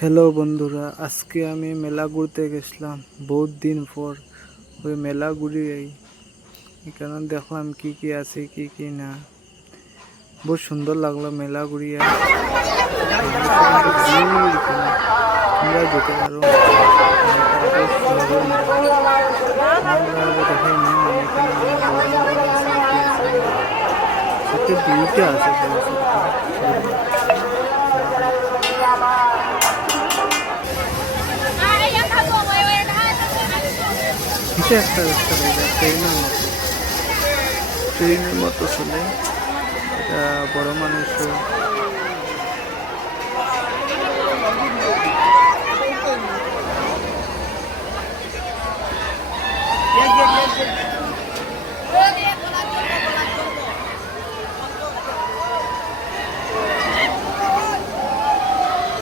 Hello বন্ধুরা, আজকে আমি মেলা ঘুরতে গেছিলাম বহুত দিন পর। ওই মেলা ঘুরে এখানে দেখলাম কি কি আছে কি কি না। বহুত সুন্দর লাগলো মেলা ঘুরিয়া। তোমরা যেতে পারো, বহুত সুন্দর মেলা। তোমার দেখাই নি মানে এখানে বড় আছে কি আছে সাথে দুইটা আছে বড় এটা একটা রাস্তা ট্রেনের মতো চলে। এটা বড় মানুষ